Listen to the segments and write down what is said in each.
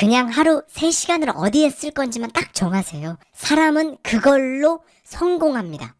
그냥 하루 3시간을 어디에 쓸 건지만 딱 정하세요. 사람은 그걸로 성공합니다.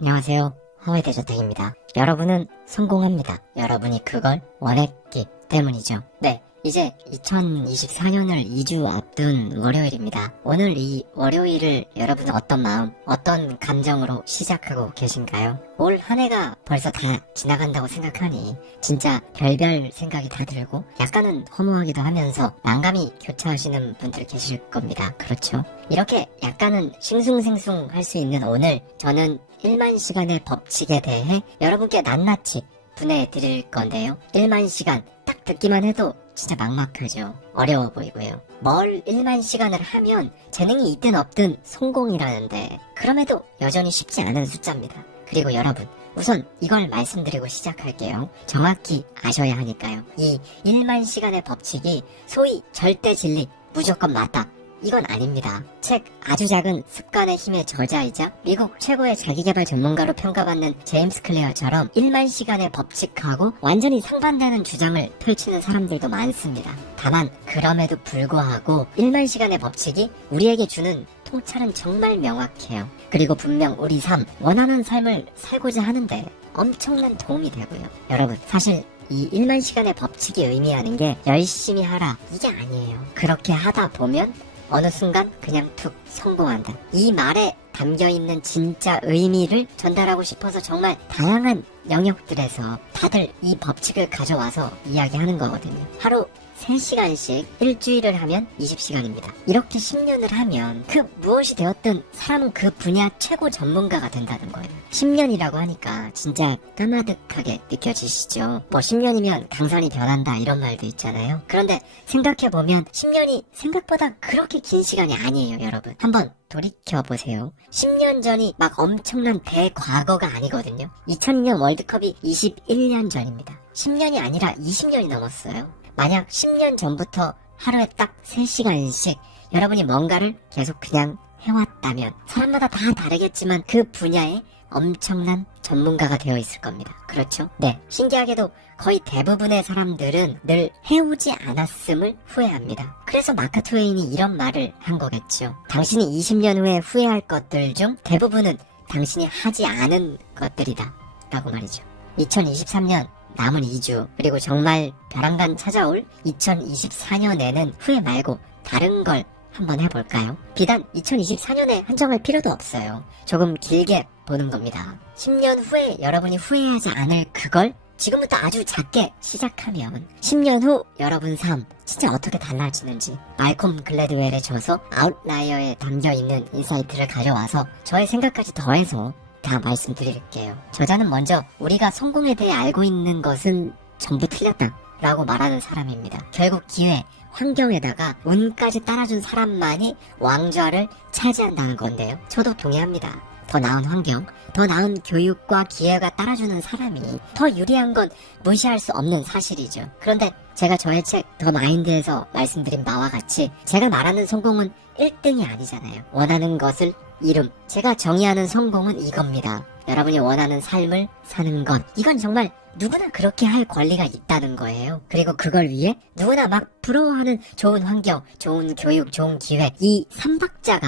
안녕하세요. 하와이 대저택입니다. 여러분은 성공합니다. 여러분이 그걸 원했기 때문이죠. 네, 이제 2024년을 2주 앞둔 월요일입니다. 오늘 이 월요일을 여러분은 어떤 마음, 어떤 감정으로 시작하고 계신가요? 올 한 해가 벌써 다 지나간다고 생각하니 진짜 별별 생각이 다 들고 약간은 허무하기도 하면서 난감히 교차하시는 분들 계실 겁니다. 그렇죠? 이렇게 약간은 싱숭생숭 할 수 있는 오늘, 저는 1만 시간의 법칙에 대해 여러분께 낱낱이 분해드릴 건데요. 1만 시간 딱 듣기만 해도 진짜 막막하죠. 어려워 보이고요. 뭘 1만 시간을 하면 재능이 있든 없든 성공이라는데, 그럼에도 여전히 쉽지 않은 숫자입니다. 그리고 여러분, 우선 이걸 말씀드리고 시작할게요. 정확히 아셔야 하니까요. 이 1만 시간의 법칙이 소위 절대 진리, 무조건 맞다, 이건 아닙니다. 책 아주 작은 습관의 힘의 저자이자 미국 최고의 자기계발 전문가로 평가받는 제임스 클리어처럼 1만 시간의 법칙하고 완전히 상반되는 주장을 펼치는 사람들도 많습니다. 다만 그럼에도 불구하고 1만 시간의 법칙이 우리에게 주는 통찰은 정말 명확해요. 그리고 분명 우리 원하는 삶을 살고자 하는데 엄청난 도움이 되고요. 여러분, 사실 이 1만 시간의 법칙이 의미하는 게 열심히 하라, 이게 아니에요. 그렇게 하다 보면 어느 순간 그냥 툭 성공한다. 이 말에 담겨있는 진짜 의미를 전달하고 싶어서 정말 다양한 영역들에서 다들 이 법칙을 가져와서 이야기하는 거거든요. 하루 3시간씩 일주일을 하면 20시간입니다. 이렇게 10년을 하면 그 무엇이 되었든 사람은 그 분야 최고 전문가가 된다는 거예요. 10년이라고 하니까 진짜 까마득하게 느껴지시죠? 뭐 10년이면 강산이 변한다 이런 말도 있잖아요. 그런데 생각해보면 10년이 생각보다 그렇게 긴 시간이 아니에요, 여러분. 한번 돌이켜보세요. 10년 전이 막 엄청난 대과거가 아니거든요. 2002년 월드컵이 21년 전입니다. 10년이 아니라 20년이 넘었어요. 만약 10년 전부터 하루에 딱 3시간씩 여러분이 뭔가를 계속 그냥 해왔다면, 사람마다 다 다르겠지만 그 분야에 엄청난 전문가가 되어 있을 겁니다. 그렇죠? 네, 신기하게도 거의 대부분의 사람들은 늘 해오지 않았음을 후회합니다. 그래서 마크 트웨인이 이런 말을 한 거겠죠. 당신이 20년 후에 후회할 것들 중 대부분은 당신이 하지 않은 것들이다 라고 말이죠. 2023년 남은 2주, 그리고 정말 벼랑간 찾아올 2024년에는 후회 말고 다른 걸 한번 해볼까요? 비단 2024년에 한정할 필요도 없어요. 조금 길게 보는 겁니다. 10년 후에 여러분이 후회하지 않을 그걸 지금부터 아주 작게 시작하면 10년 후 여러분 삶 진짜 어떻게 달라지는지, 말콤 글래드웰의 저서 아웃라이어에 담겨있는 인사이트를 가져와서 저의 생각까지 더해서 다 말씀드릴게요. 저자는 먼저 우리가 성공에 대해 알고 있는 것은 전부 틀렸다 라고 말하는 사람입니다. 결국 기회, 환경에다가 운까지 따라준 사람만이 왕좌를 차지한다는 건데요. 저도 동의합니다. 더 나은 환경, 더 나은 교육과 기회가 따라주는 사람이 더 유리한 건 무시할 수 없는 사실이죠. 그런데 제가 저의 책 더 마인드에서 말씀드린 바와 같이 제가 말하는 성공은 1등이 아니잖아요. 원하는 것을 이룸. 제가 정의하는 성공은 이겁니다. 여러분이 원하는 삶을 사는 것. 이건 정말 누구나 그렇게 할 권리가 있다는 거예요. 그리고 그걸 위해 누구나 막 부러워하는 좋은 환경, 좋은 교육, 좋은 기회, 이 3박자가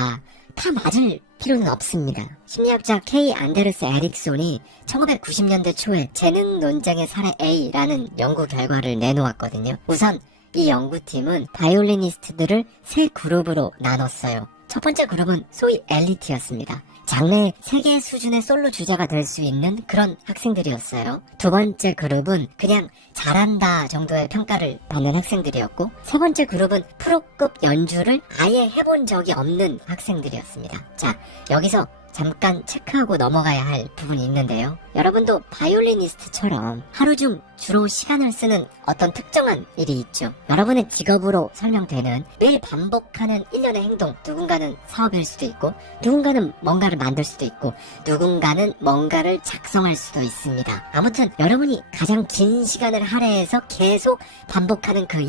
다 맞을 필요는 없습니다. 심리학자 K. 안데르스 에릭손이 1990년대 초에 재능 논쟁의 사례 A라는 연구 결과를 내놓았거든요. 우선 이 연구팀은 바이올리니스트들을 3그룹으로 나눴어요. 첫 번째 그룹은 소위 엘리트였습니다. 장래의 세계 수준의 솔로 주자가 될 수 있는 그런 학생들이었어요. 두 번째 그룹은 그냥 잘한다 정도의 평가를 받는 학생들이었고, 세 번째 그룹은 프로급 연주를 아예 해본 적이 없는 학생들이었습니다. 자, 여기서 잠깐 체크하고 넘어가야 할 부분이 있는데요. 여러분도 바이올리니스트처럼 하루 중 주로 시간을 쓰는 어떤 특정한 일이 있죠. 여러분의 직업으로 설명되는 매일 반복하는 일련의 행동, 누군가는 사업일 수도 있고, 누군가는 뭔가를 만들 수도 있고, 누군가는 뭔가를 작성할 수도 있습니다. 아무튼 여러분이 가장 긴 시간을 할애해서 계속 반복하는 그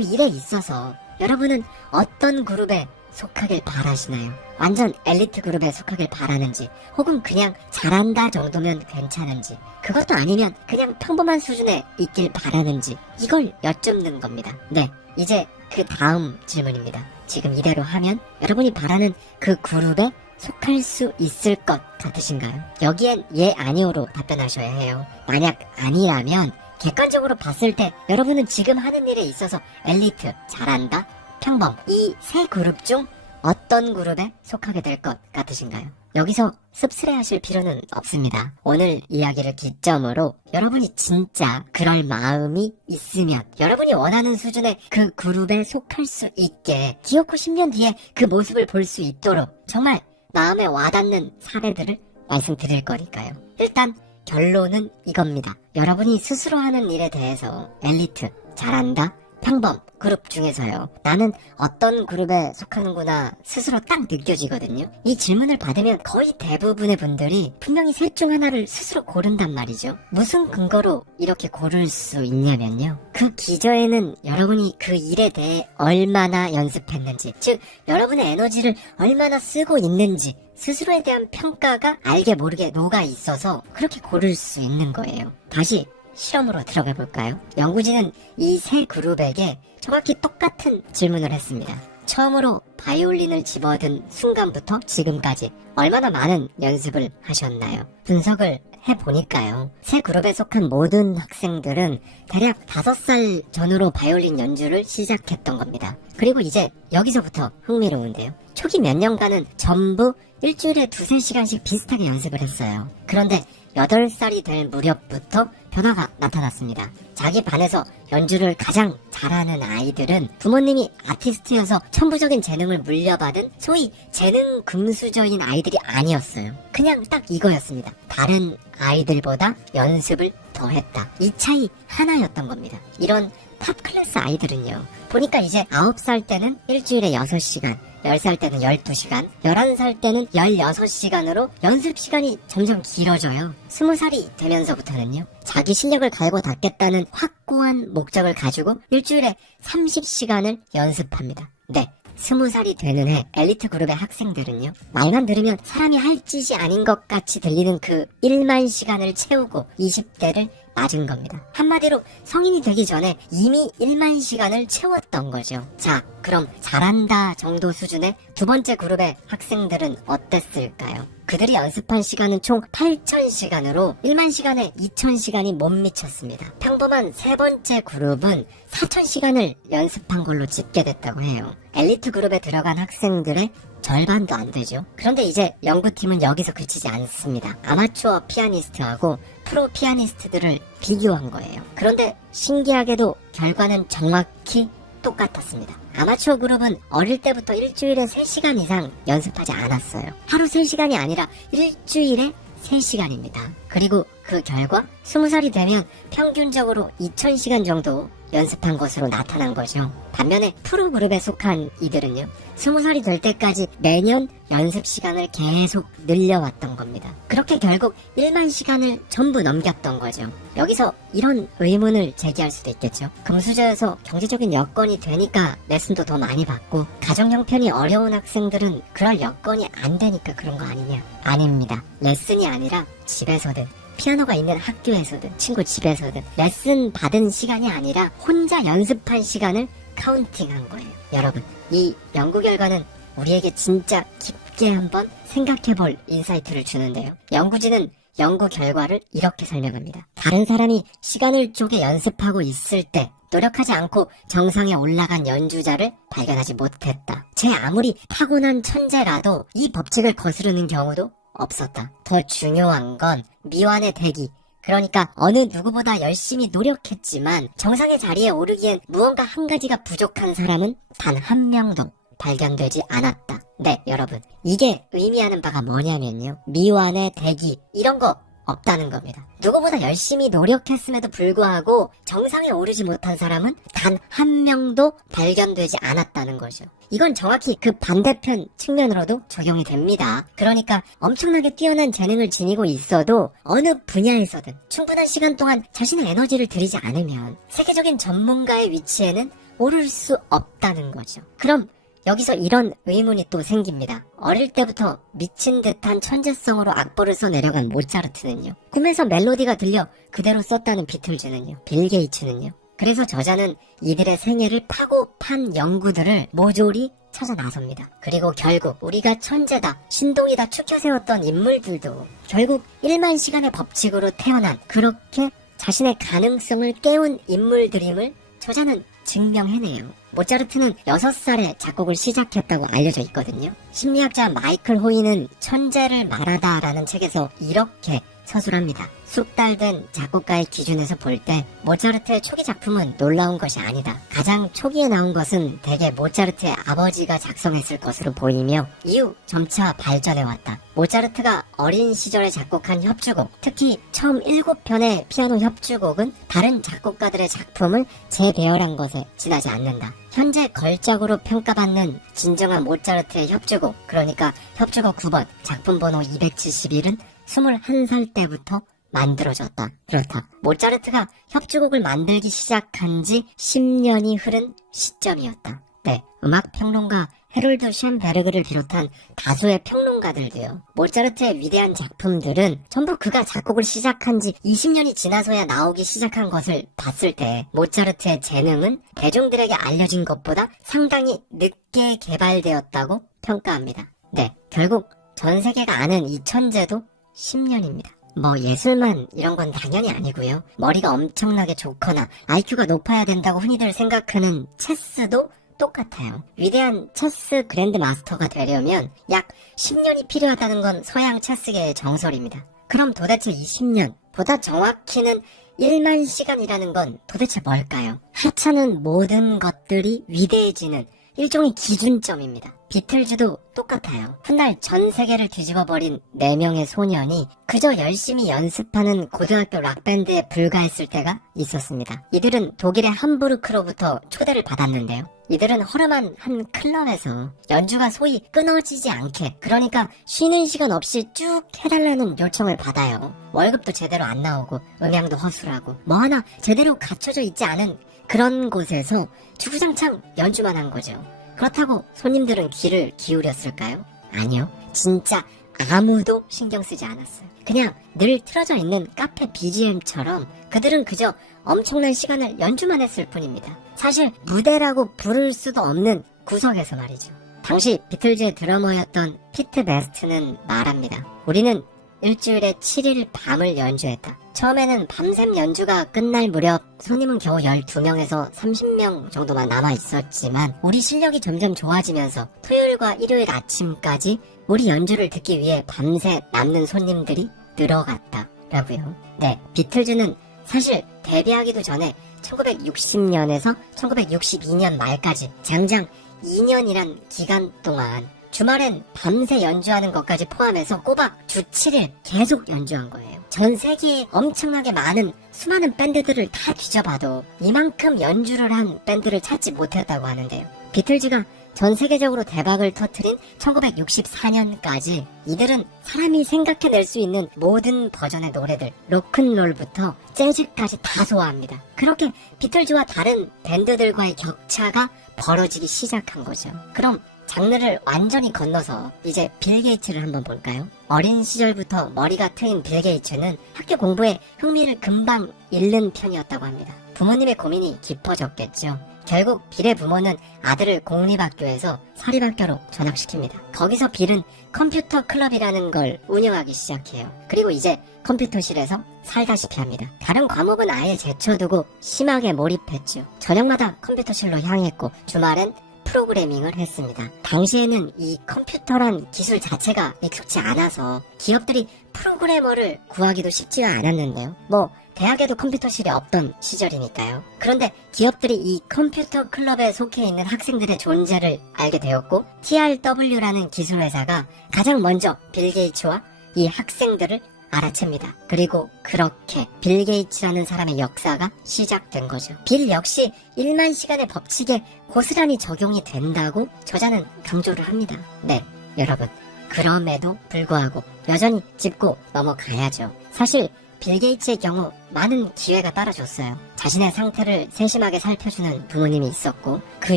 일에 있어서 여러분은 어떤 그룹에 속하길 바라시나요? 완전 엘리트 그룹에 속하길 바라는지, 혹은 그냥 잘한다 정도면 괜찮은지, 그것도 아니면 그냥 평범한 수준에 있길 바라는지, 이걸 여쭙는 겁니다. 네, 이제 그 다음 질문입니다. 지금 이대로 하면 여러분이 바라는 그 그룹에 속할 수 있을 것 같으신가요? 여기엔 예, 아니오로 답변하셔야 해요. 만약 아니라면 객관적으로 봤을 때 여러분은 지금 하는 일에 있어서 엘리트, 잘한다, 평범 이 세 그룹 중 어떤 그룹에 속하게 될 것 같으신가요? 여기서 씁쓸해하실 필요는 없습니다. 오늘 이야기를 기점으로 여러분이 진짜 그럴 마음이 있으면 여러분이 원하는 수준의 그 그룹에 속할 수 있게 기어코 10년 뒤에 그 모습을 볼 수 있도록 정말 마음에 와닿는 사례들을 말씀드릴 거니까요. 일단 결론은 이겁니다. 여러분이 스스로 하는 일에 대해서 엘리트, 잘한다, 평범 그룹 중에서요. 나는 어떤 그룹에 속하는구나 스스로 딱 느껴지거든요. 이 질문을 받으면 거의 대부분의 분들이 분명히 셋 중 하나를 스스로 고른단 말이죠. 무슨 근거로 이렇게 고를 수 있냐면요. 그 기저에는 여러분이 그 일에 대해 얼마나 연습했는지, 즉 여러분의 에너지를 얼마나 쓰고 있는지 스스로에 대한 평가가 알게 모르게 녹아 있어서 그렇게 고를 수 있는 거예요. 다시 실험으로 들어가 볼까요? 연구진은 이 세 그룹에게 정확히 똑같은 질문을 했습니다. 처음으로 바이올린을 집어든 순간부터 지금까지 얼마나 많은 연습을 하셨나요? 분석을 해보니까요. 세 그룹에 속한 모든 학생들은 대략 5살 전후로 바이올린 연주를 시작했던 겁니다. 그리고 이제 여기서부터 흥미로운데요. 초기 몇 년간은 전부 일주일에 2-3시간씩 비슷하게 연습을 했어요. 그런데 8살이 될 무렵부터 변화가 나타났습니다. 자기 반에서 연주를 가장 잘하는 아이들은 부모님이 아티스트여서 천부적인 재능을 물려받은 소위 재능 금수저인 아이들이 아니었어요. 그냥 딱 이거였습니다. 다른 아이들보다 연습을 더 했다. 이 차이 하나였던 겁니다. 이런 탑 클래스 아이들은요. 보니까 이제 9살 때는 일주일에 6시간, 10살 때는 12시간, 11살 때는 16시간으로 연습 시간이 점점 길어져요. 20살이 되면서부터는요. 자기 실력을 갈고 닦겠다는 확고한 목적을 가지고 일주일에 30시간을 연습합니다. 네. 20살이 되는 해 엘리트 그룹의 학생들은요. 말만 들으면 사람이 할 짓이 아닌 것 같이 들리는 그 1만 시간을 채우고 20대를 맞은 겁니다. 한마디로 성인이 되기 전에 이미 1만 시간을 채웠던 거죠. 자, 그럼 잘한다 정도 수준의 두 번째 그룹의 학생들은 어땠을까요? 그들이 연습한 시간은 총 8,000시간으로 1만 시간에 2,000시간이 못 미쳤습니다. 평범한 세 번째 그룹은 4,000시간을 연습한 걸로 집계 됐다고 해요. 엘리트 그룹에 들어간 학생들의 절반도 안 되죠. 그런데 이제 연구팀은 여기서 그치지 않습니다. 아마추어 피아니스트하고 프로 피아니스트들을 비교한 거예요. 그런데 신기하게도 결과는 정확히 똑같았습니다. 아마추어 그룹은 어릴 때부터 일주일에 3시간 이상 연습하지 않았어요. 하루 3시간이 아니라 일주일에 3시간입니다. 그리고 그 결과 20살이 되면 평균적으로 2,000시간 정도 연습한 것으로 나타난 거죠. 반면에 프로 그룹에 속한 이들은요. 20살이 될 때까지 매년 연습 시간을 계속 늘려왔던 겁니다. 그렇게 결국 1만 시간을 전부 넘겼던 거죠. 여기서 이런 의문을 제기할 수도 있겠죠. 금수저여서 경제적인 여건이 되니까 레슨도 더 많이 받고 가정 형편이 어려운 학생들은 그럴 여건이 안 되니까 그런 거 아니냐? 아닙니다. 레슨이 아니라 집에서든 피아노가 있는 학교에서든 친구 집에서든 레슨 받은 시간이 아니라 혼자 연습한 시간을 카운팅한 거예요. 여러분, 이 연구 결과는 우리에게 진짜 깊게 한번 생각해볼 인사이트를 주는데요. 연구진은 연구 결과를 이렇게 설명합니다. 다른 사람이 시간을 쪼개 연습하고 있을 때 노력하지 않고 정상에 올라간 연주자를 발견하지 못했다. 제 아무리 타고난 천재라도 이 법칙을 거스르는 경우도 없었다. 더 중요한 건 미완의 대기, 그러니까 어느 누구보다 열심히 노력했지만 정상의 자리에 오르기엔 무언가 한 가지가 부족한 사람은 단 한 명도 발견되지 않았다. 네, 여러분, 이게 의미하는 바가 뭐냐면요, 미완의 대기 이런 거 없다는 겁니다. 누구보다 열심히 노력했음에도 불구하고 정상에 오르지 못한 사람은 단 한 명도 발견되지 않았다는 거죠. 이건 정확히 그 반대편 측면으로도 적용이 됩니다. 그러니까 엄청나게 뛰어난 재능을 지니고 있어도 어느 분야에서든 충분한 시간 동안 자신의 에너지를 들이지 않으면 세계적인 전문가의 위치에는 오를 수 없다는 거죠. 그럼 여기서 이런 의문이 또 생깁니다. 어릴 때부터 미친 듯한 천재성으로 악보를 써 내려간 모차르트는요. 꿈에서 멜로디가 들려 그대로 썼다는 비틀즈는요. 빌 게이츠는요. 그래서 저자는 이들의 생애를 파고 판 연구들을 모조리 찾아 나섭니다. 그리고 결국 우리가 천재다, 신동이다 추켜세웠던 인물들도 결국 1만 시간의 법칙으로 태어난 그렇게 자신의 가능성을 깨운 인물들임을 저자는 증명해내요. 모차르트는 6살에 작곡을 시작했다고 알려져 있거든요. 심리학자 마이클 호이는 천재를 말하다라는 책에서 이렇게 서술합니다. 숙달 된 작곡가의 기준에서 볼 때 모차르트의 초기 작품은 놀라운 것이 아니다. 가장 초기에 나온 것은 대개 모차르트의 아버지가 작성했을 것으로 보이며 이후 점차 발전해왔다. 모차르트가 어린 시절에 작곡한 협주곡, 특히 처음 7편의 피아노 협주곡은 다른 작곡가들의 작품을 재배열한 것에 지나지 않는다. 현재 걸작으로 평가받는 진정한 모차르트의 협주곡, 그러니까 협주곡 9번, 작품 번호 271은 21살 때부터 만들어졌다. 그렇다. 모차르트가 협주곡을 만들기 시작한 지 10년이 흐른 시점이었다. 네, 음악평론가 헤롤드 쉔베르그를 비롯한 다수의 평론가들도요. 모차르트의 위대한 작품들은 전부 그가 작곡을 시작한 지 20년이 지나서야 나오기 시작한 것을 봤을 때 모차르트의 재능은 대중들에게 알려진 것보다 상당히 늦게 개발되었다고 평가합니다. 네, 결국 전 세계가 아는 이 천재도 10년입니다. 뭐 예술만 이런 건 당연히 아니고요. 머리가 엄청나게 좋거나 IQ가 높아야 된다고 흔히들 생각하는 체스도 똑같아요. 위대한 체스 그랜드 마스터가 되려면 약 10년이 필요하다는 건 서양 체스계의 정설입니다. 그럼 도대체 이 10년, 보다 정확히는 1만 시간이라는 건 도대체 뭘까요? 하찮은 모든 것들이 위대해지는 일종의 기준점입니다. 비틀즈도 똑같아요. 훗날 전 세계를 뒤집어버린 4명의 소년이 그저 열심히 연습하는 고등학교 락밴드에 불과했을 때가 있었습니다. 이들은 독일의 함부르크로부터 초대를 받았는데요. 이들은 허름한 한 클럽에서 연주가 소위 끊어지지 않게, 그러니까 쉬는 시간 없이 쭉 해달라는 요청을 받아요. 월급도 제대로 안 나오고 음향도 허술하고 뭐 하나 제대로 갖춰져 있지 않은 그런 곳에서 주구장창 연주만 한 거죠. 그렇다고 손님들은 귀를 기울였을까요? 아니요. 진짜 아무도 신경 쓰지 않았어요. 그냥 늘 틀어져 있는 카페 BGM처럼 그들은 그저 엄청난 시간을 연주만 했을 뿐입니다. 사실 무대라고 부를 수도 없는 구석에서 말이죠. 당시 비틀즈의 드러머였던 피트 베스트는 말합니다. 우리는 일주일에 7일 밤을 연주했다. 처음에는 밤샘 연주가 끝날 무렵 손님은 겨우 12명에서 30명 정도만 남아있었지만 우리 실력이 점점 좋아지면서 토요일과 일요일 아침까지 우리 연주를 듣기 위해 밤새 남는 손님들이 늘어갔다 라고요. 네, 비틀즈는 사실 데뷔하기도 전에 1960년에서 1962년 말까지 장장 2년이란 기간 동안 주말엔 밤새 연주하는 것까지 포함해서 꼬박 주 7일 계속 연주한 거예요. 전 세계에 엄청나게 많은 수많은 밴드들을 다 뒤져봐도 이만큼 연주를 한 밴드를 찾지 못했다고 하는데요. 비틀즈가 전 세계적으로 대박을 터뜨린 1964년까지 이들은 사람이 생각해낼 수 있는 모든 버전의 노래들, 로큰롤부터 재즈까지 다 소화합니다. 그렇게 비틀즈와 다른 밴드들과의 격차가 벌어지기 시작한 거죠. 그럼 장르를 완전히 건너서 이제 빌 게이츠를 한번 볼까요? 어린 시절부터 머리가 트인 빌 게이츠는 학교 공부에 흥미를 금방 잃는 편이었다고 합니다. 부모님의 고민이 깊어졌겠죠. 결국 빌의 부모는 아들을 공립학교에서 사립학교로 전학시킵니다. 거기서 빌은 컴퓨터 클럽이라는 걸 운영하기 시작해요. 그리고 이제 컴퓨터실에서 살다시피 합니다. 다른 과목은 아예 제쳐두고 심하게 몰입했죠. 저녁마다 컴퓨터실로 향했고 주말엔 프로그래밍을 했습니다. 당시에는 이 컴퓨터란 기술 자체가 익숙치 않아서 기업들이 프로그래머를 구하기도 쉽지가 않았는데요. 뭐 대학에도 컴퓨터실이 없던 시절이니까요. 그런데 기업들이 이 컴퓨터 클럽에 속해 있는 학생들의 존재를 알게 되었고 TRW라는 기술회사가 가장 먼저 빌 게이츠와 이 학생들을 알아챕니다. 그리고 그렇게 빌 게이츠라는 사람의 역사가 시작된 거죠. 빌 역시 1만 시간의 법칙에 고스란히 적용이 된다고 저자는 강조를 합니다. 네, 여러분. 그럼에도 불구하고 여전히 짚고 넘어가야죠. 사실 빌 게이츠의 경우 많은 기회가 따라줬어요. 자신의 상태를 세심하게 살펴주는 부모님이 있었고 그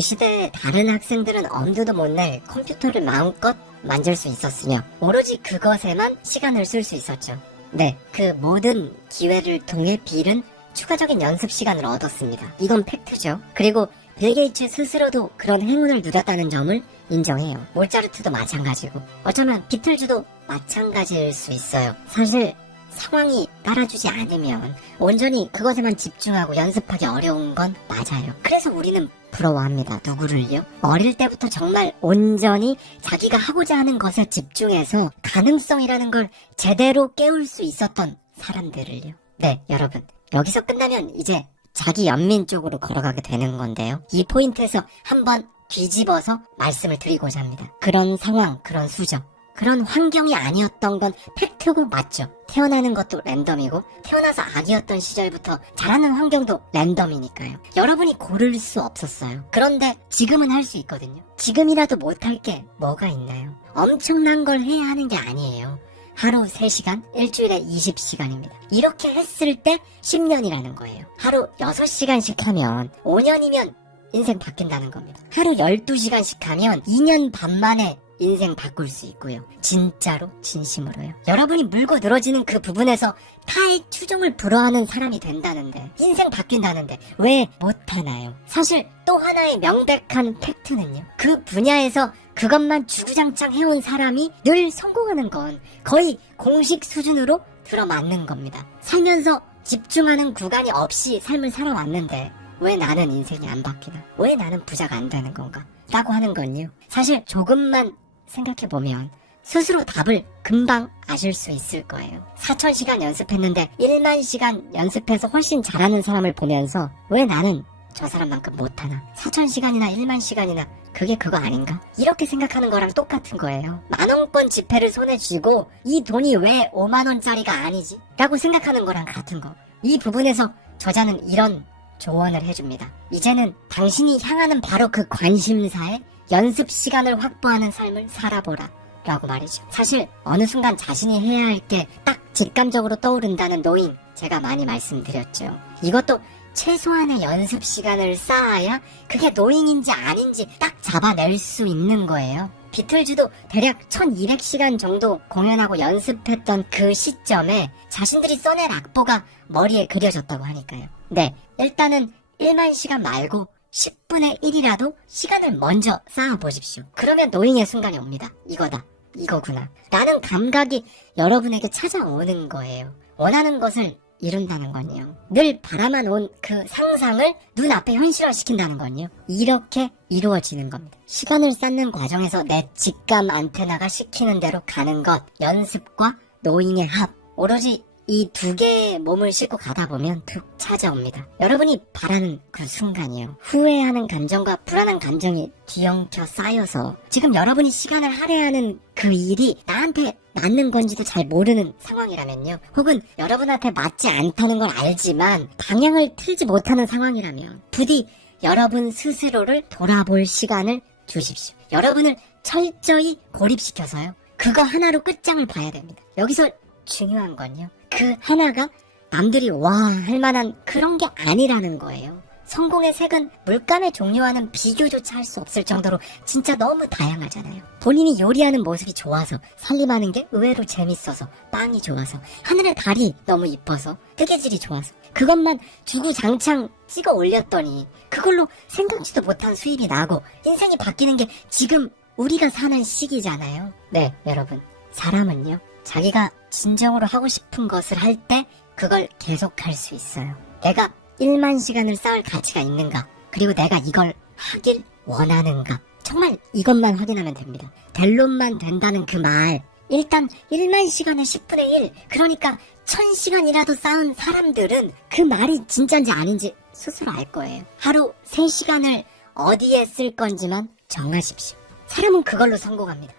시대의 다른 학생들은 엄두도 못 낼 컴퓨터를 마음껏 만질 수 있었으며 오로지 그것에만 시간을 쓸 수 있었죠. 네, 그 모든 기회를 통해 빌은 추가적인 연습 시간을 얻었습니다. 이건 팩트죠. 그리고 빌 게이츠 스스로도 그런 행운을 누렸다는 점을 인정해요. 모차르트도 마찬가지고 어쩌면 비틀즈도 마찬가지일 수 있어요. 사실 상황이 따라주지 않으면 온전히 그것에만 집중하고 연습하기 어려운 건 맞아요. 그래서 우리는 부러워합니다. 누구를요? 어릴 때부터 정말 온전히 자기가 하고자 하는 것에 집중해서 가능성이라는 걸 제대로 깨울 수 있었던 사람들을요. 네, 여러분. 여기서 끝나면 이제 자기 연민 쪽으로 걸어가게 되는 건데요. 이 포인트에서 한번 뒤집어서 말씀을 드리고자 합니다. 그런 상황, 그런 수정, 그런 환경이 아니었던 건 팩트고 맞죠. 태어나는 것도 랜덤이고 태어나서 아기였던 시절부터 자라는 환경도 랜덤이니까요. 여러분이 고를 수 없었어요. 그런데 지금은 할 수 있거든요. 지금이라도 못할 게 뭐가 있나요? 엄청난 걸 해야 하는 게 아니에요. 하루 3시간, 일주일에 20시간입니다. 이렇게 했을 때 10년이라는 거예요. 하루 6시간씩 하면 5년이면 인생 바뀐다는 겁니다. 하루 12시간씩 하면 2년 반 만에 인생 바꿀 수 있고요. 진짜로 진심으로요. 여러분이 물고 늘어지는 그 부분에서 타의 추종을 불허하는 사람이 된다는데, 인생 바뀐다는데 왜 못하나요? 사실 또 하나의 명백한 팩트는요, 그 분야에서 그것만 주구장창 해온 사람이 늘 성공하는 건 거의 공식 수준으로 들어맞는 겁니다. 살면서 집중하는 구간이 없이 삶을 살아왔는데 왜 나는 인생이 안 바뀌나? 왜 나는 부자가 안 되는 건가? 라고 하는 건요, 사실 조금만 생각해보면 스스로 답을 금방 아실 수 있을 거예요. 4,000시간 연습했는데 1만 시간 연습해서 훨씬 잘하는 사람을 보면서 왜 나는 저 사람만큼 못하나? 4,000시간이나 1만 시간이나 그게 그거 아닌가? 이렇게 생각하는 거랑 똑같은 거예요. 만원권 지폐를 손에 쥐고 이 돈이 왜 5만원짜리가 아니지? 라고 생각하는 거랑 같은 거. 이 부분에서 저자는 이런 조언을 해줍니다. 이제는 당신이 향하는 바로 그 관심사에 연습 시간을 확보하는 삶을 살아보라 라고 말이죠. 사실 어느 순간 자신이 해야 할 게 딱 직감적으로 떠오른다는 노인, 제가 많이 말씀드렸죠. 이것도 최소한의 연습 시간을 쌓아야 그게 노인인지 아닌지 딱 잡아낼 수 있는 거예요. 비틀즈도 대략 1200시간 정도 공연하고 연습했던 그 시점에 자신들이 써낸 악보가 머리에 그려졌다고 하니까요. 네, 일단은 1만 시간 말고 10분의 1이라도 시간을 먼저 쌓아보십시오. 그러면 노인의 순간이 옵니다. 이거다, 이거구나 라는 감각이 여러분에게 찾아오는 거예요. 원하는 것을 이룬다는 건요, 늘 바라만 온 그 상상을 눈앞에 현실화시킨다는 건요, 이렇게 이루어지는 겁니다. 시간을 쌓는 과정에서 내 직감 안테나가 시키는 대로 가는 것, 연습과 노인의 합, 오로지 이 두 개의 몸을 싣고 가다 보면 툭 찾아옵니다. 여러분이 바라는 그 순간이요, 후회하는 감정과 불안한 감정이 뒤엉켜 쌓여서 지금 여러분이 시간을 할애하는 그 일이 나한테 맞는 건지도 잘 모르는 상황이라면요, 혹은 여러분한테 맞지 않다는 걸 알지만 방향을 틀지 못하는 상황이라면 부디 여러분 스스로를 돌아볼 시간을 주십시오. 여러분을 철저히 고립시켜서요, 그거 하나로 끝장을 봐야 됩니다. 여기서 중요한 건요, 그 하나가 남들이 와 할 만한 그런 게 아니라는 거예요. 성공의 색은 물감의 종류와는 비교조차 할 수 없을 정도로 진짜 너무 다양하잖아요. 본인이 요리하는 모습이 좋아서, 살림하는 게 의외로 재밌어서, 빵이 좋아서, 하늘의 달이 너무 이뻐서, 뜨개질이 좋아서 그것만 주구장창 찍어 올렸더니 그걸로 생각지도 못한 수입이 나고 인생이 바뀌는 게 지금 우리가 사는 시기잖아요. 네, 여러분, 사람은요, 자기가 진정으로 하고 싶은 것을 할 때 그걸 계속할 수 있어요. 내가 1만 시간을 쌓을 가치가 있는가, 그리고 내가 이걸 하길 원하는가, 정말 이것만 확인하면 됩니다. 델론만 된다는 그 말, 일단 1만 시간에 10분의 1, 그러니까 1000시간이라도 쌓은 사람들은 그 말이 진짜인지 아닌지 스스로 알 거예요. 하루 3시간을 어디에 쓸 건지만 정하십시오. 사람은 그걸로 성공합니다.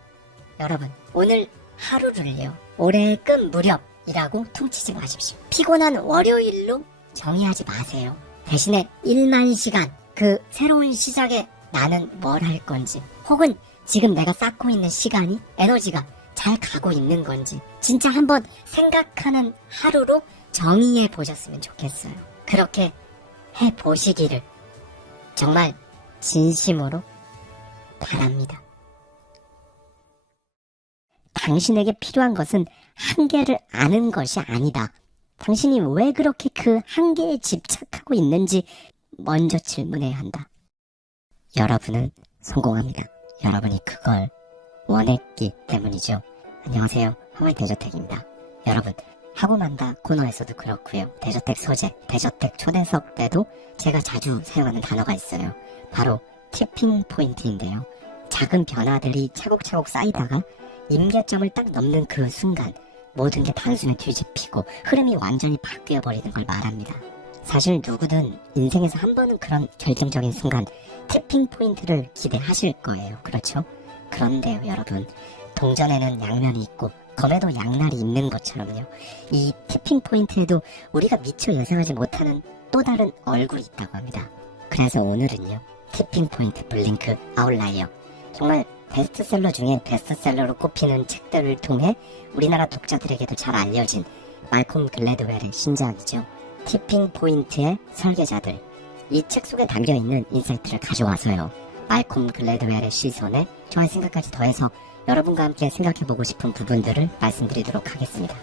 여러분, 오늘 하루를요, 올해의 끝 무렵이라고 퉁치지 마십시오. 피곤한 월요일로 정의하지 마세요. 대신에 1만 시간, 그 새로운 시작에 나는 뭘 할 건지, 혹은 지금 내가 쌓고 있는 시간이, 에너지가 잘 가고 있는 건지 진짜 한번 생각하는 하루로 정의해 보셨으면 좋겠어요. 그렇게 해보시기를 정말 진심으로 바랍니다. 당신에게 필요한 것은 한계를 아는 것이 아니다. 당신이 왜 그렇게 그 한계에 집착하고 있는지 먼저 질문해야 한다. 여러분은 성공합니다. 여러분이 그걸 원했기 때문이죠. 안녕하세요. 하와이대저택입니다. 여러분, 하고만다 코너에서도 그렇고요. 대저택 소재, 대저택 초대석 때도 제가 자주 사용하는 단어가 있어요. 바로 티핑 포인트인데요. 작은 변화들이 차곡차곡 쌓이다가 임계점을 딱 넘는 그 순간 모든 게 단숨에 뒤집히고 흐름이 완전히 바뀌어버리는 걸 말합니다. 사실 누구든 인생에서 한 번은 그런 결정적인 순간 티핑 포인트를 기대하실 거예요. 그렇죠? 그런데요, 여러분, 동전에는 양면이 있고 검에도 양날이 있는 것처럼요, 이 티핑 포인트에도 우리가 미처 예상하지 못하는 또 다른 얼굴이 있다고 합니다. 그래서 오늘은요, 티핑 포인트 블링크 아웃라이어, 정말 베스트셀러 중에 베스트셀러로 꼽히는 책들을 통해 우리나라 독자들에게도 잘 알려진 말콤 글래드웰의 신작이죠. 티핑 포인트의 설계자들, 이 책 속에 담겨있는 인사이트를 가져와서요, 말콤 글래드웰의 시선에 저의 생각까지 더해서 여러분과 함께 생각해보고 싶은 부분들을 말씀드리도록 하겠습니다.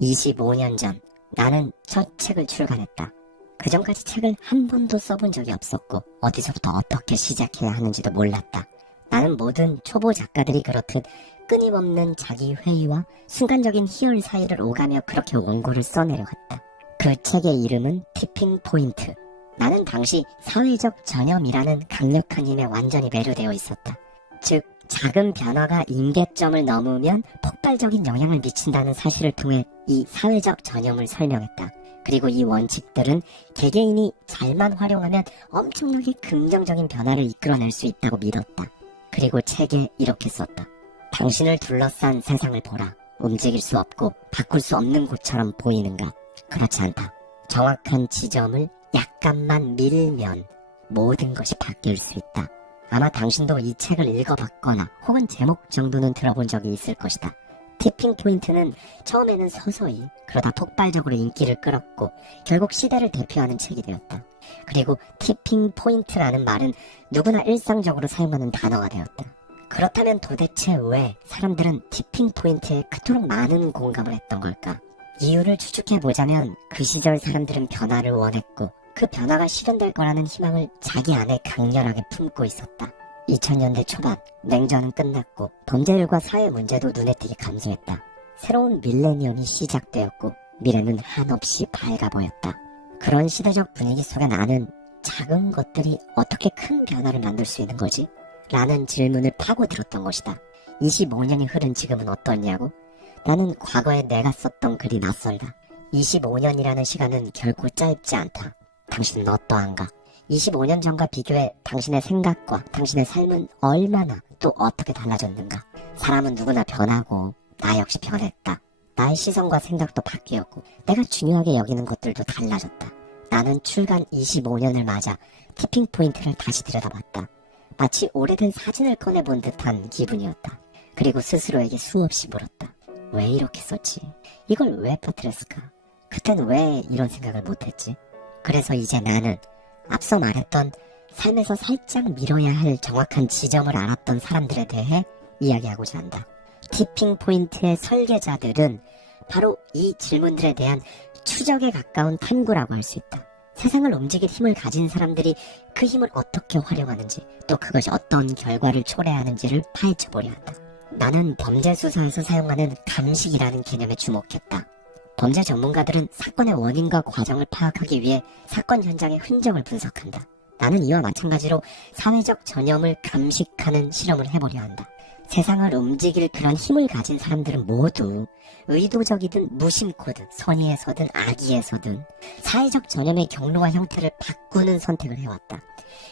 25년 전 나는 첫 책을 출간했다. 그 전까지 책을 한 번도 써본 적이 없었고 어디서부터 어떻게 시작해야 하는지도 몰랐다. 나는 모든 초보 작가들이 그렇듯 끊임없는 자기 회의와 순간적인 희열 사이를 오가며 그렇게 원고를 써내려갔다. 그 책의 이름은 티핑 포인트. 나는 당시 사회적 전염이라는 강력한 힘에 완전히 매료되어 있었다. 즉, 작은 변화가 임계점을 넘으면 폭발적인 영향을 미친다는 사실을 통해 이 사회적 전염을 설명했다. 그리고 이 원칙들은 개개인이 잘만 활용하면 엄청나게 긍정적인 변화를 이끌어낼 수 있다고 믿었다. 그리고 책에 이렇게 썼다. 당신을 둘러싼 세상을 보라. 움직일 수 없고 바꿀 수 없는 곳처럼 보이는가? 그렇지 않다. 정확한 지점을 약간만 밀면 모든 것이 바뀔 수 있다. 아마 당신도 이 책을 읽어봤거나 혹은 제목 정도는 들어본 적이 있을 것이다. 티핑 포인트는 처음에는 서서히, 그러다 폭발적으로 인기를 끌었고 결국 시대를 대표하는 책이 되었다. 그리고 티핑 포인트라는 말은 누구나 일상적으로 사용하는 단어가 되었다. 그렇다면 도대체 왜 사람들은 티핑 포인트에 그토록 많은 공감을 했던 걸까? 이유를 추측해보자면 그 시절 사람들은 변화를 원했고 그 변화가 실현될 거라는 희망을 자기 안에 강렬하게 품고 있었다. 2000년대 초반, 냉전은 끝났고 범죄율과 사회 문제도 눈에 띄게 감소했다. 새로운 밀레니엄이 시작되었고 미래는 한없이 밝아 보였다. 그런 시대적 분위기 속에 나는 작은 것들이 어떻게 큰 변화를 만들 수 있는 거지? 라는 질문을 파고들었던 것이다. 25년이 흐른 지금은 어떠냐고? 나는 과거에 내가 썼던 글이 낯설다. 25년이라는 시간은 결코 짧지 않다. 당신은 어떠한가? 25년 전과 비교해 당신의 생각과 당신의 삶은 얼마나 또 어떻게 달라졌는가? 사람은 누구나 변하고 나 역시 변했다. 나의 시선과 생각도 바뀌었고 내가 중요하게 여기는 것들도 달라졌다. 나는 출간 25년을 맞아 티핑 포인트를 다시 들여다봤다. 마치 오래된 사진을 꺼내본 듯한 기분이었다. 그리고 스스로에게 수없이 물었다. 왜 이렇게 썼지? 이걸 왜 퍼뜨렸을까? 그땐 왜 이런 생각을 못했지? 그래서 이제 나는 앞서 말했던 삶에서 살짝 밀어야 할 정확한 지점을 알았던 사람들에 대해 이야기하고자 한다. 티핑 포인트의 설계자들은 바로 이 질문들에 대한 추적에 가까운 탐구라고 할 수 있다. 세상을 움직일 힘을 가진 사람들이 그 힘을 어떻게 활용하는지, 또 그것이 어떤 결과를 초래하는지를 파헤쳐보려 한다. 나는 범죄 수사에서 사용하는 감식이라는 개념에 주목했다. 범죄 전문가들은 사건의 원인과 과정을 파악하기 위해 사건 현장의 흔적을 분석한다. 나는 이와 마찬가지로 사회적 전염을 감식하는 실험을 해보려 한다. 세상을 움직일 그런 힘을 가진 사람들은 모두 의도적이든 무심코든 선의에서든 악의에서든 사회적 전염의 경로와 형태를 바꾸는 선택을 해왔다.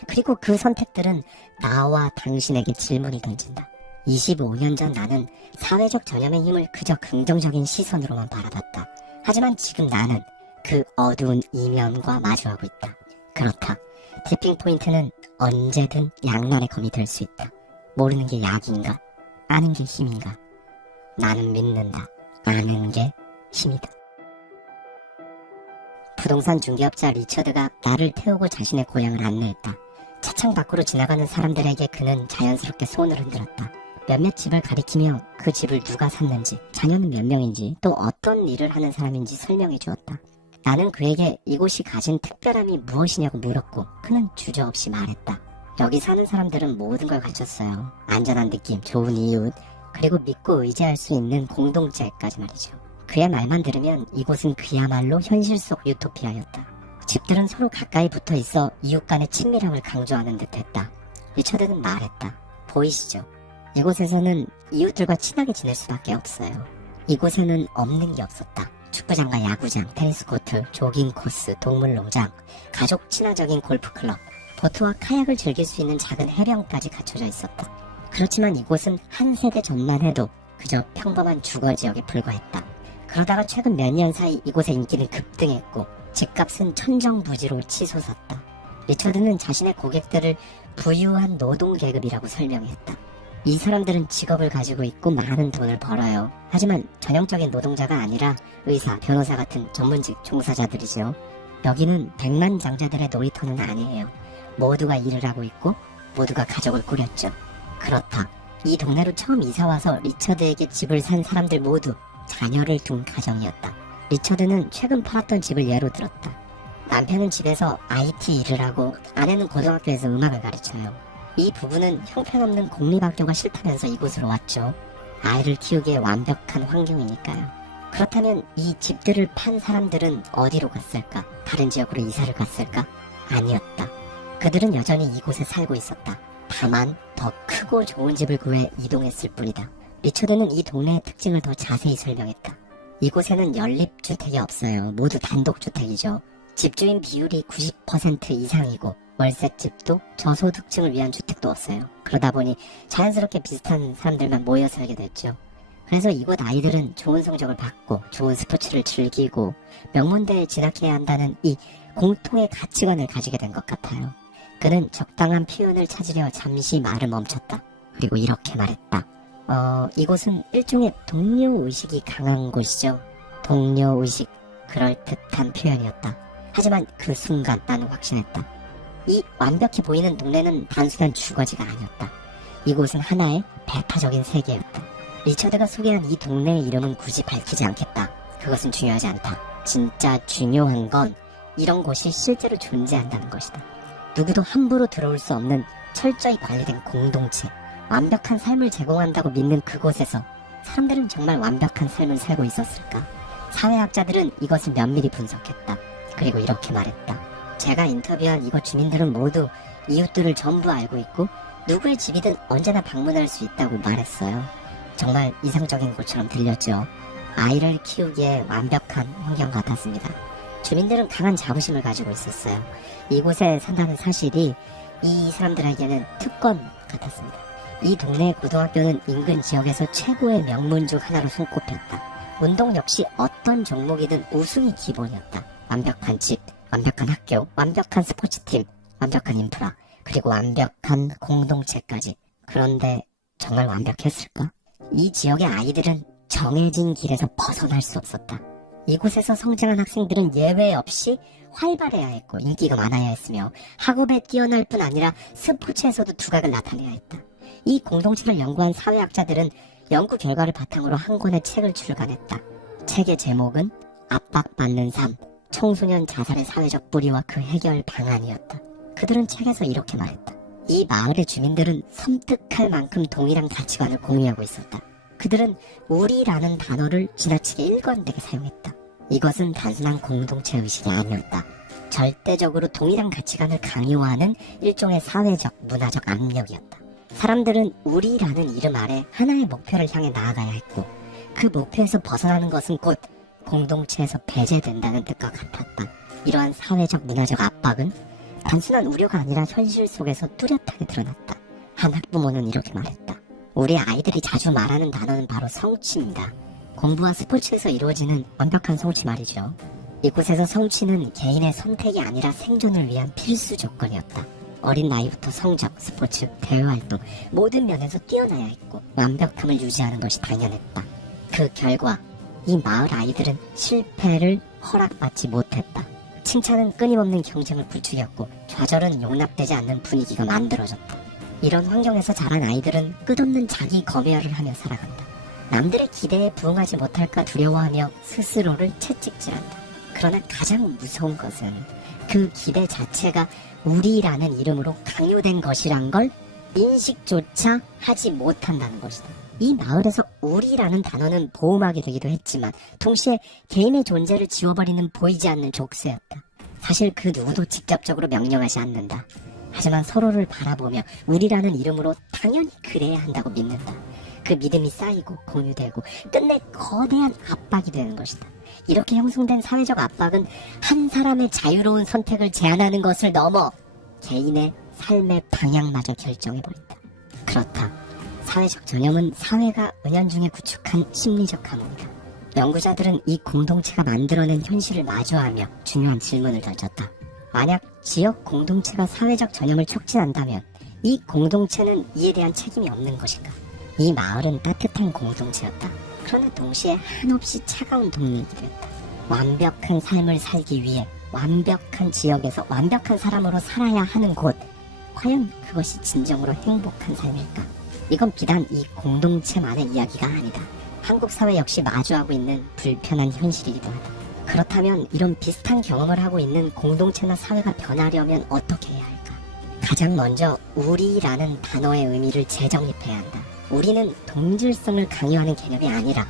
그리고 그 선택들은 나와 당신에게 질문이 던진다. 25년 전 나는 사회적 전염의 힘을 그저 긍정적인 시선으로만 바라봤다. 하지만 지금 나는 그 어두운 이면과 마주하고 있다. 그렇다. 티핑 포인트는 언제든 양날의 검이 될 수 있다. 모르는 게 약인가? 아는 게 힘인가? 나는 믿는다. 아는 게 힘이다. 부동산 중개업자 리처드가 나를 태우고 자신의 고향을 안내했다. 차창 밖으로 지나가는 사람들에게 그는 자연스럽게 손을 흔들었다. 몇몇 집을 가리키며 그 집을 누가 샀는지, 자녀는 몇 명인지, 또 어떤 일을 하는 사람인지 설명해 주었다. 나는 그에게 이곳이 가진 특별함이 무엇이냐고 물었고 그는 주저없이 말했다. 여기 사는 사람들은 모든 걸 갖췄어요. 안전한 느낌, 좋은 이웃, 그리고 믿고 의지할 수 있는 공동체까지 말이죠. 그의 말만 들으면 이곳은 그야말로 현실 속 유토피아였다. 집들은 서로 가까이 붙어 있어 이웃 간의 친밀함을 강조하는 듯했다. 리처드는 말했다. 보이시죠? 이곳에서는 이웃들과 친하게 지낼 수밖에 없어요. 이곳에는 없는 게 없었다. 축구장과 야구장, 테니스 코트, 조깅 코스, 동물농장, 가족 친화적인 골프클럽, 보트와 카약을 즐길 수 있는 작은 해변까지 갖춰져 있었다. 그렇지만 이곳은 한 세대 전만 해도 그저 평범한 주거지역에 불과했다. 그러다가 최근 몇 년 사이 이곳의 인기는 급등했고 집값은 천정부지로 치솟았다. 리처드는 자신의 고객들을 부유한 노동계급이라고 설명했다. 이 사람들은 직업을 가지고 있고 많은 돈을 벌어요. 하지만 전형적인 노동자가 아니라 의사, 변호사 같은 전문직 종사자들이죠. 여기는 백만장자들의 놀이터는 아니에요. 모두가 일을 하고 있고 모두가 가족을 꾸렸죠. 그렇다. 이 동네로 처음 이사와서 리처드에게 집을 산 사람들 모두 자녀를 둔 가정이었다. 리처드는 최근 팔았던 집을 예로 들었다. 남편은 집에서 IT 일을 하고 아내는 고등학교에서 음악을 가르쳐요. 이 부부는 형편없는 공립학교가 싫다면서 이곳으로 왔죠. 아이를 키우기에 완벽한 환경이니까요. 그렇다면 이 집들을 판 사람들은 어디로 갔을까? 다른 지역으로 이사를 갔을까? 아니었다. 그들은 여전히 이곳에 살고 있었다. 다만 더 크고 좋은 집을 구해 이동했을 뿐이다. 리처드는 이 동네의 특징을 더 자세히 설명했다. 이곳에는 연립주택이 없어요. 모두 단독주택이죠. 집주인 비율이 90% 이상이고 월세집도 저소득층을 위한 주택도 없어요. 그러다 보니 자연스럽게 비슷한 사람들만 모여 살게 됐죠. 그래서 이곳 아이들은 좋은 성적을 받고 좋은 스포츠를 즐기고 명문대에 진학해야 한다는 이 공통의 가치관을 가지게 된 것 같아요. 그는 적당한 표현을 찾으려 잠시 말을 멈췄다. 그리고 이렇게 말했다. 이곳은 일종의 동료의식이 강한 곳이죠. 동료의식, 그럴듯한 표현이었다. 하지만 그 순간 나는 확신했다. 이 완벽해 보이는 동네는 단순한 주거지가 아니었다. 이곳은 하나의 배타적인 세계였다. 리처드가 소개한 이 동네의 이름은 굳이 밝히지 않겠다. 그것은 중요하지 않다. 진짜 중요한 건 이런 곳이 실제로 존재한다는 것이다. 누구도 함부로 들어올 수 없는 철저히 관리된 공동체, 완벽한 삶을 제공한다고 믿는 그곳에서 사람들은 정말 완벽한 삶을 살고 있었을까? 사회학자들은 이것을 면밀히 분석했다. 그리고 이렇게 말했다. 제가 인터뷰한 이곳 주민들은 모두 이웃들을 전부 알고 있고 누구의 집이든 언제나 방문할 수 있다고 말했어요. 정말 이상적인 곳처럼 들렸죠. 아이를 키우기에 완벽한 환경 같았습니다. 주민들은 강한 자부심을 가지고 있었어요. 이곳에 산다는 사실이 이 사람들에게는 특권 같았습니다. 이 동네의 고등학교는 인근 지역에서 최고의 명문 중 하나로 손꼽혔다. 운동 역시 어떤 종목이든 우승이 기본이었다. 완벽한 집, 완벽한 학교, 완벽한 스포츠팀, 완벽한 인프라, 그리고 완벽한 공동체까지. 그런데 정말 완벽했을까? 이 지역의 아이들은 정해진 길에서 벗어날 수 없었다. 이곳에서 성장한 학생들은 예외 없이 활발해야 했고 인기가 많아야 했으며 학업에 뛰어날 뿐 아니라 스포츠에서도 두각을 나타내야 했다. 이 공동체를 연구한 사회학자들은 연구 결과를 바탕으로 한 권의 책을 출간했다. 책의 제목은 압박받는 삶, 청소년 자살의 사회적 뿌리와 그 해결 방안이었다. 그들은 책에서 이렇게 말했다. 이 마을의 주민들은 섬뜩할 만큼 동일한 가치관을 공유하고 있었다. 그들은 우리라는 단어를 지나치게 일관되게 사용했다. 이것은 단순한 공동체 의식이 아니었다. 절대적으로 동일한 가치관을 강요하는 일종의 사회적, 문화적 압력이었다. 사람들은 우리라는 이름 아래 하나의 목표를 향해 나아가야 했고 그 목표에서 벗어나는 것은 곧 공동체에서 배제된다는 뜻과 같았다. 이러한 사회적, 문화적 압박은 단순한 우려가 아니라 현실 속에서 뚜렷하게 드러났다. 한 학부모는 이렇게 말했다. 우리 아이들이 자주 말하는 단어는 바로 성취입니다. 공부와 스포츠에서 이루어지는 완벽한 성취 말이죠. 이곳에서 성취는 개인의 선택이 아니라 생존을 위한 필수 조건이었다. 어린 나이부터 성적, 스포츠, 대외활동 모든 면에서 뛰어나야 했고 완벽함을 유지하는 것이 당연했다. 그 결과 이 마을 아이들은 실패를 허락받지 못했다. 칭찬은 끊임없는 경쟁을 부추겼고 좌절은 용납되지 않는 분위기가 만들어졌다. 이런 환경에서 자란 아이들은 끝없는 자기 검열을 하며 살아간다. 남들의 기대에 부응하지 못할까 두려워하며 스스로를 채찍질한다. 그러나 가장 무서운 것은 그 기대 자체가 우리라는 이름으로 강요된 것이란 걸 인식조차 하지 못한다는 것이다. 이 마을에서 우리라는 단어는 보호막이 되기도 했지만 동시에 개인의 존재를 지워버리는 보이지 않는 족쇄였다. 사실 그 누구도 직접적으로 명령하지 않는다. 하지만 서로를 바라보며 우리라는 이름으로 당연히 그래야 한다고 믿는다. 그 믿음이 쌓이고 공유되고 끝내 거대한 압박이 되는 것이다. 이렇게 형성된 사회적 압박은 한 사람의 자유로운 선택을 제한하는 것을 넘어 개인의 삶의 방향마저 결정해버린다. 그렇다. 사회적 전염은 사회가 은연중에 구축한 심리적 감옥이다. 연구자들은 이 공동체가 만들어낸 현실을 마주하며 중요한 질문을 던졌다. 만약 지역 공동체가 사회적 전염을 촉진한다면 이 공동체는 이에 대한 책임이 없는 것인가? 이 마을은 따뜻한 공동체였다. 그러나 동시에 한없이 차가운 동네이기도 했다. 완벽한 삶을 살기 위해 완벽한 지역에서 완벽한 사람으로 살아야 하는 곳. 과연 그것이 진정으로 행복한 삶일까? 이건 비단 이 공동체만의 이야기가 아니다. 한국 사회 역시 마주하고 있는 불편한 현실이기도 하다. 그렇다면 이런 비슷한 경험을 하고 있는 공동체나 사회가 변하려면 어떻게 해야 할까? 가장 먼저 우리라는 단어의 의미를 재정립해야 한다. 우리는 동질성을 강요하는 개념이 아니라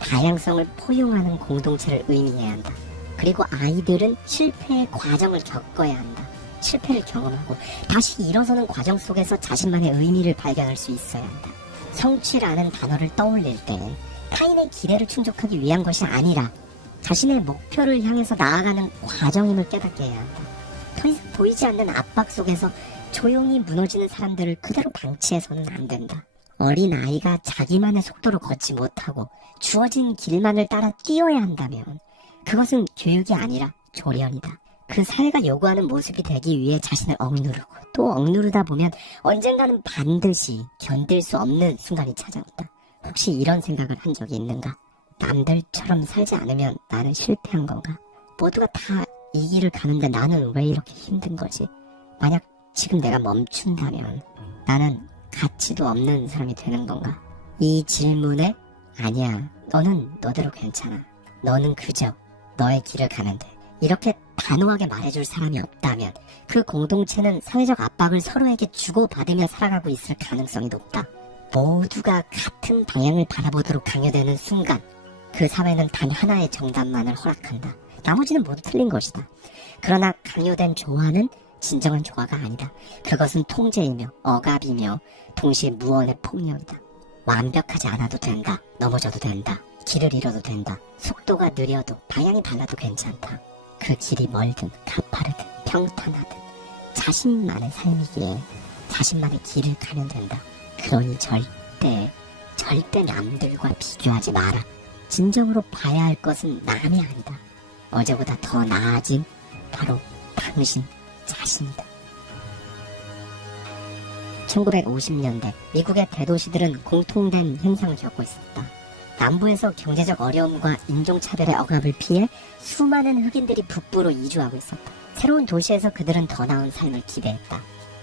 다양성을 포용하는 공동체를 의미해야 한다. 그리고 아이들은 실패의 과정을 겪어야 한다. 실패를 경험하고 다시 일어서는 과정 속에서 자신만의 의미를 발견할 수 있어야 한다. 성취라는 단어를 떠올릴 때 타인의 기대를 충족하기 위한 것이 아니라 자신의 목표를 향해서 나아가는 과정임을 깨닫게 해야 한다. 더 이상 보이지 않는 압박 속에서 조용히 무너지는 사람들을 그대로 방치해서는 안 된다. 어린 아이가 자기만의 속도로 걷지 못하고 주어진 길만을 따라 뛰어야 한다면 그것은 교육이 아니라 조련이다. 그 사회가 요구하는 모습이 되기 위해 자신을 억누르고 또 억누르다 보면 언젠가는 반드시 견딜 수 없는 순간이 찾아온다. 혹시 이런 생각을 한 적이 있는가? 남들처럼 살지 않으면 나는 실패한 건가? 모두가 다 이 길을 가는데 나는 왜 이렇게 힘든 거지? 만약 지금 내가 멈춘다면 나는 가치도 없는 사람이 되는 건가? 이 질문에 아니야, 너는 너대로 괜찮아. 너는 그저 너의 길을 가면 돼. 이렇게 단호하게 말해줄 사람이 없다면 그 공동체는 사회적 압박을 서로에게 주고받으며 살아가고 있을 가능성이 높다. 모두가 같은 방향을 바라보도록 강요되는 순간 그 사회는 단 하나의 정답만을 허락한다. 나머지는 모두 틀린 것이다. 그러나 강요된 조화는 진정한 조화가 아니다. 그것은 통제이며 억압이며 동시에 무언의 폭력이다. 완벽하지 않아도 된다. 넘어져도 된다. 길을 잃어도 된다. 속도가 느려도 방향이 달라도 괜찮다. 그 길이 멀든 가파르든 평탄하든 자신만의 삶이기에 자신만의 길을 가면 된다. 그러니 절대 남들과 비교하지 마라. 진정으로 봐야 할 것은 남이 아니다. 어제보다 더 나아진 바로 당신 자신이다. 1950년대 미국의 대도시들은 공통된 현상을 겪고 있었다. 남부에서 경제적 어려움과 인종차별의 억압을 피해 수많은 흑인들이 북부로 이주하고 있었다. 새로운 도시에서 그들은 더 나은 삶을 기대했다.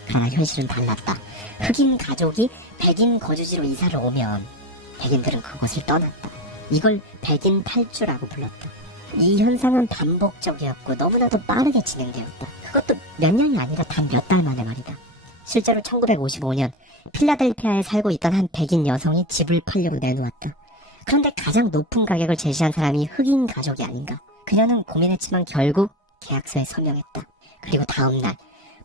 그러나 현실은 달랐다. 흑인 가족이 백인 거주지로 이사를 오면 백인들은 그곳을 떠났다. 이걸 백인 탈주라고 불렀다. 이 현상은 반복적이었고 너무나도 빠르게 진행되었다. 그것도 몇 년이 아니라 단 몇 달 만에 말이다. 실제로 1955년 필라델피아에 살고 있던 한 백인 여성이 집을 팔려고 내놓았다. 그런데 가장 높은 가격을 제시한 사람이 흑인 가족이 아닌가. 그녀는 고민했지만 결국 계약서에 서명했다. 그리고 다음날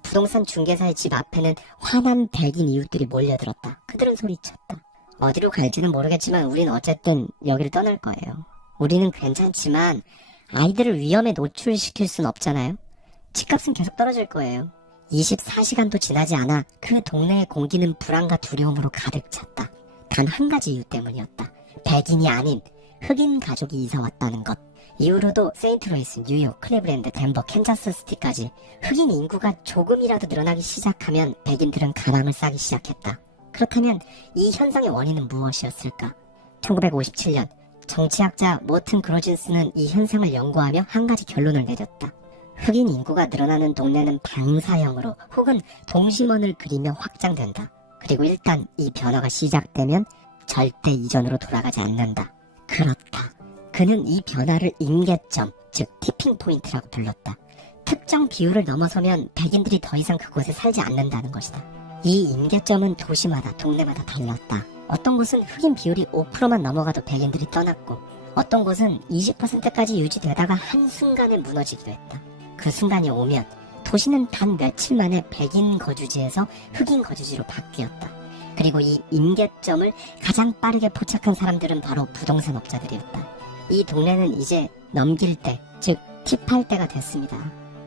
부동산 중개사의 집 앞에는 화난 백인 이웃들이 몰려들었다. 그들은 소리쳤다. 어디로 갈지는 모르겠지만 우린 어쨌든 여기를 떠날 거예요. 우리는 괜찮지만 아이들을 위험에 노출시킬 순 없잖아요. 집값은 계속 떨어질 거예요. 24시간도 지나지 않아 그 동네의 공기는 불안과 두려움으로 가득 찼다. 단 한 가지 이유 때문이었다. 백인이 아닌 흑인 가족이 이사 왔다는 것. 이후로도 세인트루이스, 뉴욕, 클리브랜드, 덴버, 캔자스시티까지 흑인 인구가 조금이라도 늘어나기 시작하면 백인들은 가람을 싸기 시작했다. 그렇다면 이 현상의 원인은 무엇이었을까? 1957년 정치학자 모튼 그로진스는 이 현상을 연구하며 한 가지 결론을 내렸다. 흑인 인구가 늘어나는 동네는 방사형으로 혹은 동심원을 그리며 확장된다. 그리고 일단 이 변화가 시작되면 절대 이전으로 돌아가지 않는다. 그렇다. 그는 이 변화를 임계점, 즉 티핑 포인트라고 불렀다. 특정 비율을 넘어서면 백인들이 더 이상 그곳에 살지 않는다는 것이다. 이 임계점은 도시마다 동네마다 달랐다. 어떤 곳은 흑인 비율이 5%만 넘어가도 백인들이 떠났고 어떤 곳은 20%까지 유지되다가 한순간에 무너지기도 했다. 그 순간이 오면 도시는 단 며칠 만에 백인 거주지에서 흑인 거주지로 바뀌었다. 그리고 이 임계점을 가장 빠르게 포착한 사람들은 바로 부동산 업자들이었다. 이 동네는 이제 넘길 때, 즉 팁할 때가 됐습니다.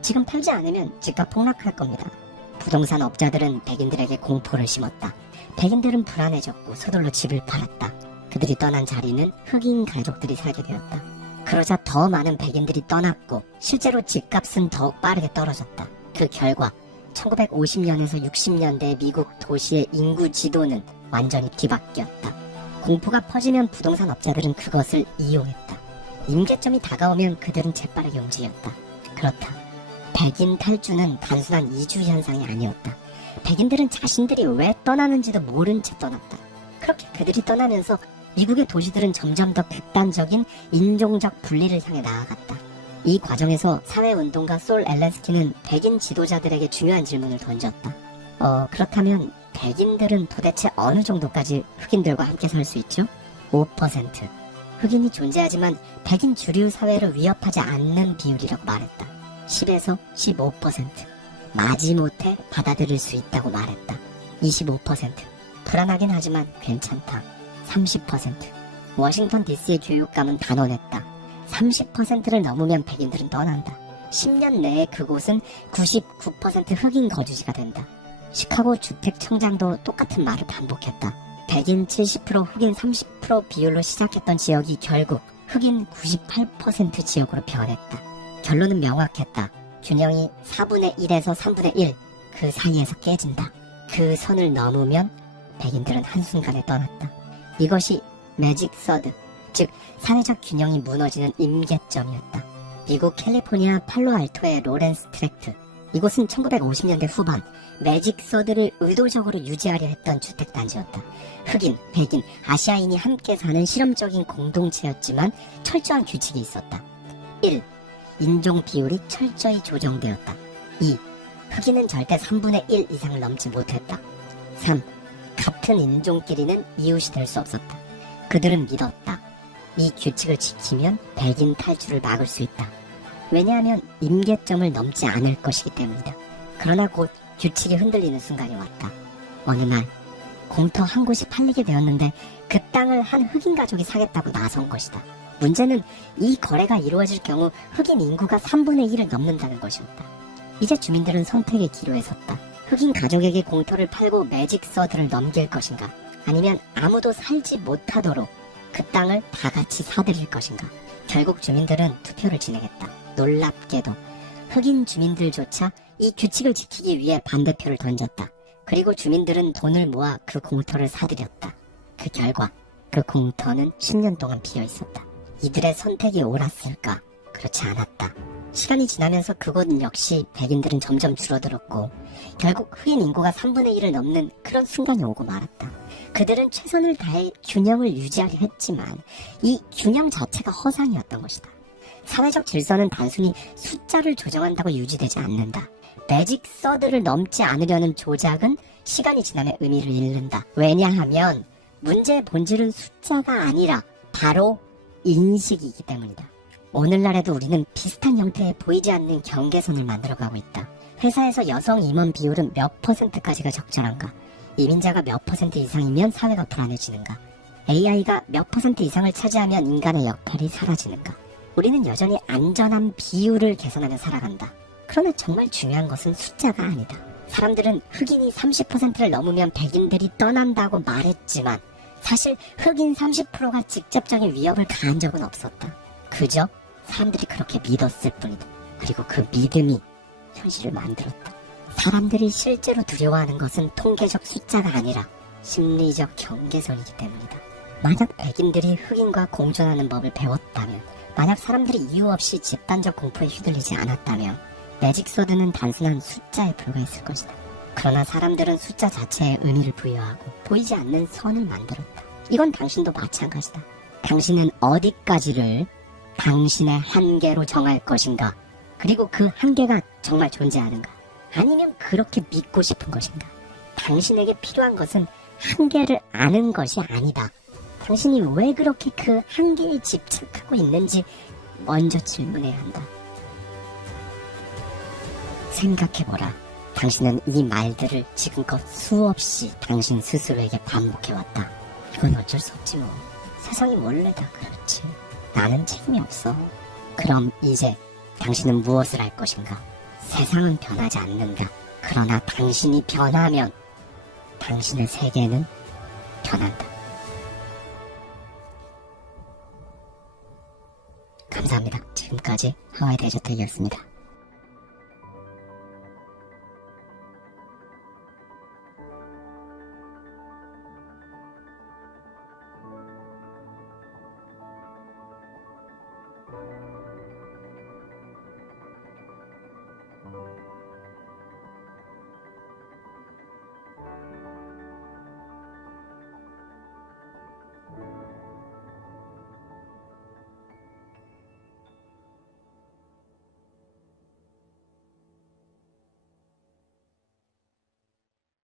지금 팔지 않으면 집값 폭락할 겁니다. 부동산 업자들은 백인들에게 공포를 심었다. 백인들은 불안해졌고 서둘러 집을 팔았다. 그들이 떠난 자리는 흑인 가족들이 살게 되었다. 그러자 더 많은 백인들이 떠났고 실제로 집값은 더욱 빠르게 떨어졌다. 그 결과 1950년에서 60년대 미국 도시의 인구 지도는 완전히 뒤바뀌었다. 공포가 퍼지면 부동산 업자들은 그것을 이용했다. 임계점이 다가오면 그들은 재빠르게 움직였다. 그렇다. 백인 탈주는 단순한 이주 현상이 아니었다. 백인들은 자신들이 왜 떠나는지도 모른 채 떠났다. 그렇게 그들이 떠나면서 미국의 도시들은 점점 더 극단적인 인종적 분리를 향해 나아갔다. 이 과정에서 사회운동가 솔 앨런스키는 백인 지도자들에게 중요한 질문을 던졌다. 그렇다면 백인들은 도대체 어느 정도까지 흑인들과 함께 살 수 있죠? 5%. 흑인이 존재하지만 백인 주류 사회를 위협하지 않는 비율이라고 말했다. 10에서 15%. 마지못해 받아들일 수 있다고 말했다. 25%. 불안하긴 하지만 괜찮다. 30%. 워싱턴 DC의 교육감은 단언했다. 30%를 넘으면 백인들은 떠난다. 10년 내에 그곳은 99% 흑인 거주지가 된다. 시카고 주택청장도 똑같은 말을 반복했다. 백인 70%, 흑인 30% 비율로 시작했던 지역이 결국 흑인 98% 지역으로 변했다. 결론은 명확했다. 균형이 4분의 1에서 3분의 1, 그 사이에서 깨진다. 그 선을 넘으면 백인들은 한순간에 떠났다. 이것이 매직 서드, 즉 사회적 균형이 무너지는 임계점이었다. 미국 캘리포니아 팔로알토의 로렌스 트랙트, 이곳은 1950년대 후반 매직 서드를 의도적으로 유지하려 했던 주택단지였다. 흑인, 백인, 아시아인이 함께 사는 실험적인 공동체였지만 철저한 규칙이 있었다. 1. 인종 비율이 철저히 조정되었다. 2. 흑인은 절대 3분의 1 이상을 넘지 못했다. 3. 같은 인종끼리는 이웃이 될 수 없었다. 그들은 믿었다. 이 규칙을 지키면 백인 탈출을 막을 수 있다. 왜냐하면 임계점을 넘지 않을 것이기 때문이다. 그러나 곧 규칙이 흔들리는 순간이 왔다. 어느 날 공터 한 곳이 팔리게 되었는데 그 땅을 한 흑인 가족이 사겠다고 나선 것이다. 문제는 이 거래가 이루어질 경우 흑인 인구가 3분의 1을 넘는다는 것이었다. 이제 주민들은 선택의 기로에 섰다. 흑인 가족에게 공터를 팔고 매직 서드를 넘길 것인가, 아니면 아무도 살지 못하도록 그 땅을 다 같이 사들일 것인가. 결국 주민들은 투표를 진행했다. 놀랍게도 흑인 주민들조차 이 규칙을 지키기 위해 반대표를 던졌다. 그리고 주민들은 돈을 모아 그 공터를 사들였다. 그 결과 그 공터는 10년 동안 비어 있었다. 이들의 선택이 옳았을까? 그렇지 않았다. 시간이 지나면서 그곳 역시 백인들은 점점 줄어들었고 결국 흑인 인구가 3분의 1을 넘는 그런 순간이 오고 말았다. 그들은 최선을 다해 균형을 유지하려 했지만 이 균형 자체가 허상이었던 것이다. 사회적 질서는 단순히 숫자를 조정한다고 유지되지 않는다. 매직 서드를 넘지 않으려는 조작은 시간이 지나면 의미를 잃는다. 왜냐하면 문제의 본질은 숫자가 아니라 바로 인식이기 때문이다. 오늘날에도 우리는 비슷한 형태의 보이지 않는 경계선을 만들어가고 있다. 회사에서 여성 임원 비율은 몇 %까지가 적절한가? 이민자가 몇 % 이상이면 사회가 불안해지는가? AI가 몇 % 이상을 차지하면 인간의 역할이 사라지는가? 우리는 여전히 안전한 비율을 개선하며 살아간다. 그러나 정말 중요한 것은 숫자가 아니다. 사람들은 흑인이 30%를 넘으면 백인들이 떠난다고 말했지만 사실 흑인 30%가 직접적인 위협을 가한 적은 없었다. 그저 사람들이 그렇게 믿었을 뿐이다. 그리고 그 믿음이 현실을 만들었다. 사람들이 실제로 두려워하는 것은 통계적 숫자가 아니라 심리적 경계선이기 때문이다. 만약 백인들이 흑인과 공존하는 법을 배웠다면, 만약 사람들이 이유 없이 집단적 공포에 휘둘리지 않았다면 매직 서드는 단순한 숫자에 불과했을 것이다. 그러나 사람들은 숫자 자체에 의미를 부여하고 보이지 않는 선을 만들었다. 이건 당신도 마찬가지다. 당신은 어디까지를 당신의 한계로 정할 것인가? 그리고 그 한계가 정말 존재하는가? 아니면 그렇게 믿고 싶은 것인가? 당신에게 필요한 것은 한계를 아는 것이 아니다. 당신이 왜 그렇게 그 한계에 집착하고 있는지 먼저 질문해야 한다. 생각해보라. 당신은 이 말들을 지금껏 수없이 당신 스스로에게 반복해왔다. 이건 어쩔 수 없지 뭐. 세상이 원래 다 그렇지. 나는 책임이 없어. 그럼 이제 당신은 무엇을 할 것인가? 세상은 변하지 않는다. 그러나 당신이 변하면 당신의 세계는 변한다. 감사합니다. 지금까지 하와이 데저택이었습니다.